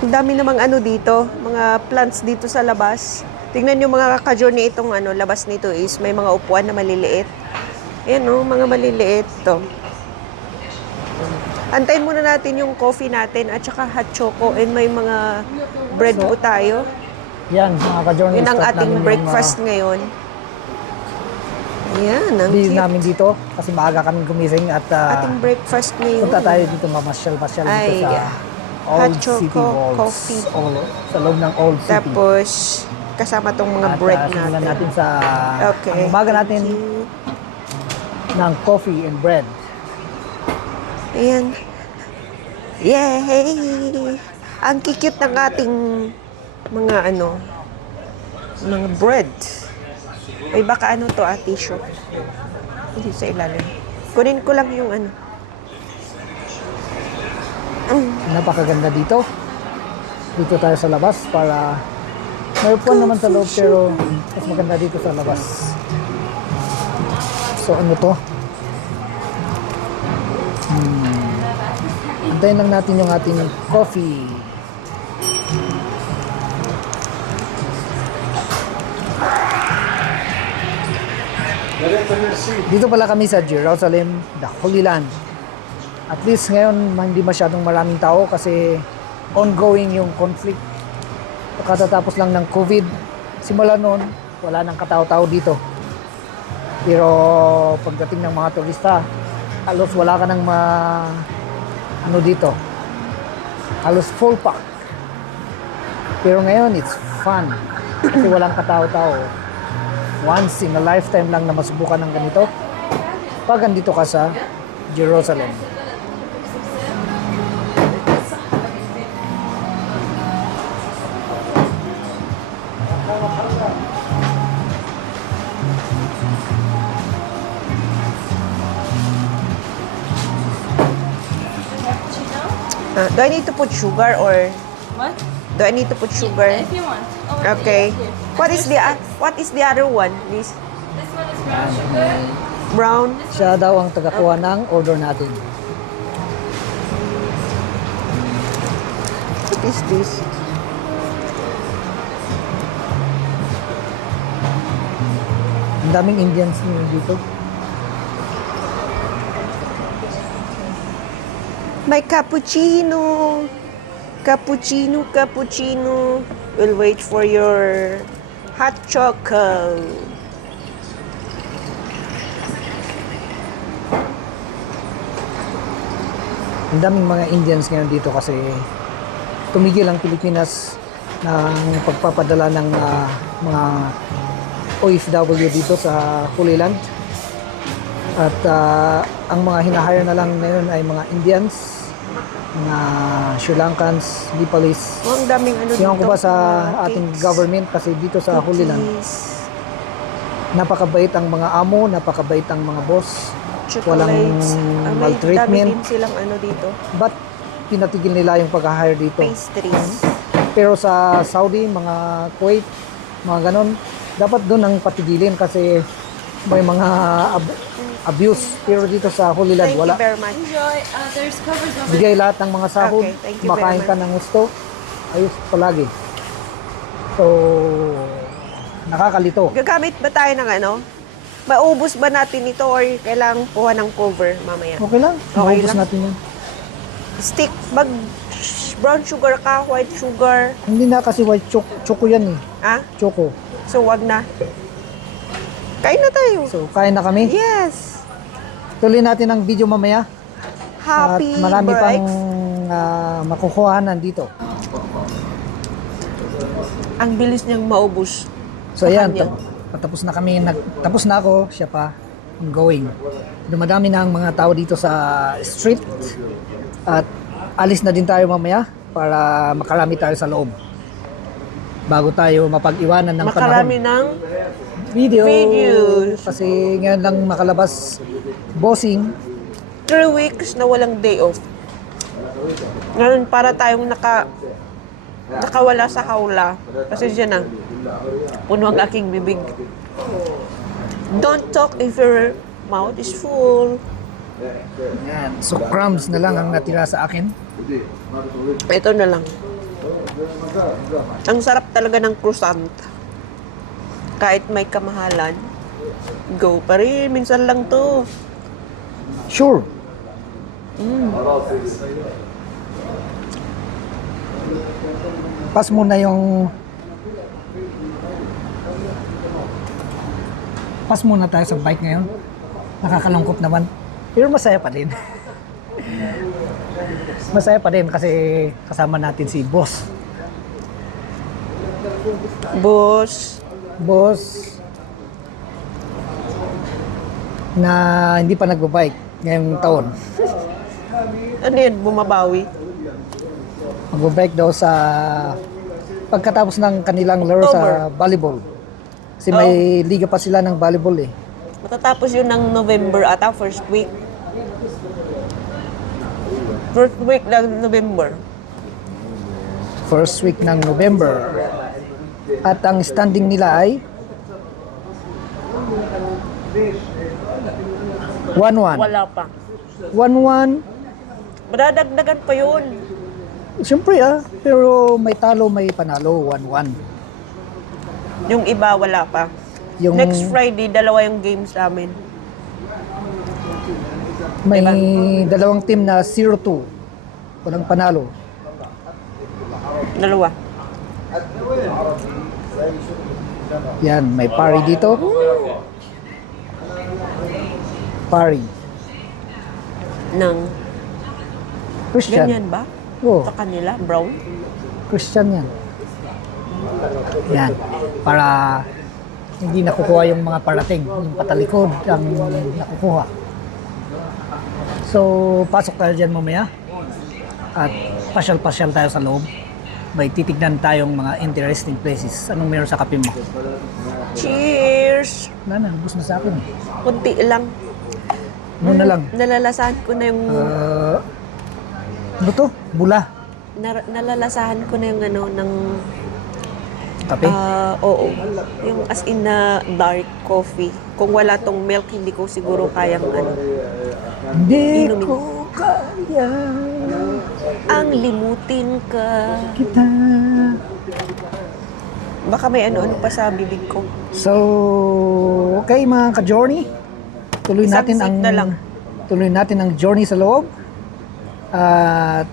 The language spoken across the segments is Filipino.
Ang dami namang ano dito, mga plants dito sa labas. Tingnan nyo mga ka-journey itong ano, labas nito is may mga upuan na maliliit. Ayan o, mga maliliit to. Antayin muna natin yung coffee natin at saka hot choco and may mga bread po tayo. Yan, mga ka-journey. Yun ang start ating namin breakfast yung, ngayon. Yan, ang Di cute. namin dito kasi maaga kaming gumising at Ating breakfast ngayon. punta tayo dito mamasyal-masyal dito Ay, sa hot Old choco, City Walls. coffee. Sa loob ng Old City. Tapos, kasama tong mga bread simulan natin. natin sa Okay. ang umaga natin Thank you. ng coffee and bread. Ayan. Yay! Ang kikit ng ating mga ano, mga bread. Ay, baka ano to, tissue. Hindi sa ilalim. Kunin ko lang yung ano. Napakaganda dito. Dito tayo sa labas para may upuan naman sa loob pero mas maganda dito sa labas. So ano to? Antayin lang natin yung ating coffee. Dito pala kami sa Jerusalem, the Holy Land. At least ngayon hindi masyadong maraming tao kasi ongoing yung conflict. Katatapos lang ng COVID. Simula noon, wala nang katao-tao dito. Pero pagdating ng mga turista, halos wala ka nang ano dito. Halos full pack. Pero ngayon, it's fun. Kasi walang katao-tao. Once in a lifetime lang na masubukan ng ganito pag andito ka sa Jerusalem. Do I need to put sugar or What? do I need to put sugar? If you want. Oh, Okay. here. What is the other one? This This one is brown sugar. brown. Siya daw ang tagakuha ng order natin. What is this? Ang daming Indians ngayon dito. My cappuccino. Cappuccino, cappuccino. We'll wait for your hot choco. Ang daming mga Indians ngayon dito kasi tumigil ang Pilipinas ng pagpapadala ng mga OFW dito sa Holy Land. At ang mga hinahire na lang ngayon ay mga Indians, mga Sri Lankans, Nepalese. Oh, ang daming ano dito. Tingnan ko ba sa mga ating cakes, government kasi dito sa Holy Land, cookies, napakabait ang mga amo, napakabait ang mga boss. Walang chocolates. May maltreatment. dami din silang ano dito. But pinatigil nila yung pag-hire dito. Pastries. Pero sa Saudi, mga Kuwait, mga ganon, dapat doon ang patigilin kasi may mga abuse. Pero dito sa Holy Land, Thank wala. you very much. Enjoy. There's covers over Bigay lahat ng mga sahod, Okay, thank you very makain ka much. ng gusto, ayos palagi. So, nakakalito. Gagamit ba tayo ng ano? Maubos ba natin ito or kailangang kuha ng cover mamaya? Okay lang, Okay maubos lang. natin yan. Stick, brown sugar ka, white sugar. Hindi na kasi white choco yan eh. Ah? Choco. So, wag na. Kain na tayo. So, kain na kami. Yes. Tuloy natin ang video mamaya. Happy At marami pang breaks. makukuhanan dito. Ang bilis niyang maubos. So Sa ayan, kanya. patapos na kami, tapos na ako, siya pa ongoing. Dumadami na ang mga tao dito sa street at alis na din tayo mamaya para makarami tayo sa loob. Bago tayo mapag-iwanan ng Makarami panahon. ng Videos. videos. Kasi ngayon lang makalabas bossing. 3 weeks na walang day off. Ngayon, para tayong nakawala sa hawla. Kasi siya na, puno ang aking bibig. Don't talk if your mouth is full. Yan. So crumbs na lang ang natira sa akin. Ito na lang. Ang sarap talaga ng croissant. Kahit may kamahalan, go pa rin. Minsan lang to. Sure. Pas muna yung pas muna tayo sa bike ngayon. Nakakalungkot naman. Pero masaya pa din. Masaya pa din kasi kasama natin si boss. Boss, Boss na hindi pa nagbabike ngayong taon. ano yan, bumabawi? Magbabike daw sa pagkatapos ng kanilang laro sa volleyball. Kasi may liga pa sila ng volleyball eh. Matatapos yun ng November ata, first week. First week ng November. First week ng November. At ang standing nila ay 1-1. Wala pa. 1-1. Madadagdagan pa yun. Siyempre pero may talo, may panalo, 1-1. Yung iba, wala pa. Yung Next Friday, dalawa yung games namin. may dalawang team na 0-2. Walang panalo. Dalawa. Yan, may pari dito. Pari. Ng Christian. ganyan ba? Oo, Sa kanila, brown? Christian yan. Yan. Para hindi nakukuha yung mga parating. Yung patalikod ang nakukuha. So, pasok tayo dyan mamaya. At pasyal-pasyal tayo sa loob. May titignan tayong mga interesting places. Anong meron sa kape mo? Cheers! Wala na, ubos na sa akin. Kunti lang. Ano na lang? Nalalasahan ko na yung... Ano to? Bula. nalalasahan ko na yung ano, ng... Kape? Oo. Yung as in na dark coffee. Kung wala tong milk, hindi ko siguro kayang ano. Hindi inumin. ko kaya Ang limutin ka. kita. Baka may ano-ano pa sa bibig ko. So, okay mga ka-journey. Tuloy Isang natin seat ang na lang. tuloy natin ang journey sa loob. At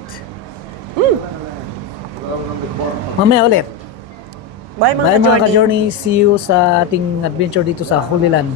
mamaya ulit. Bye Bye mga mga ka-journey. ka-journey. See you sa ating adventure dito sa Holy Land.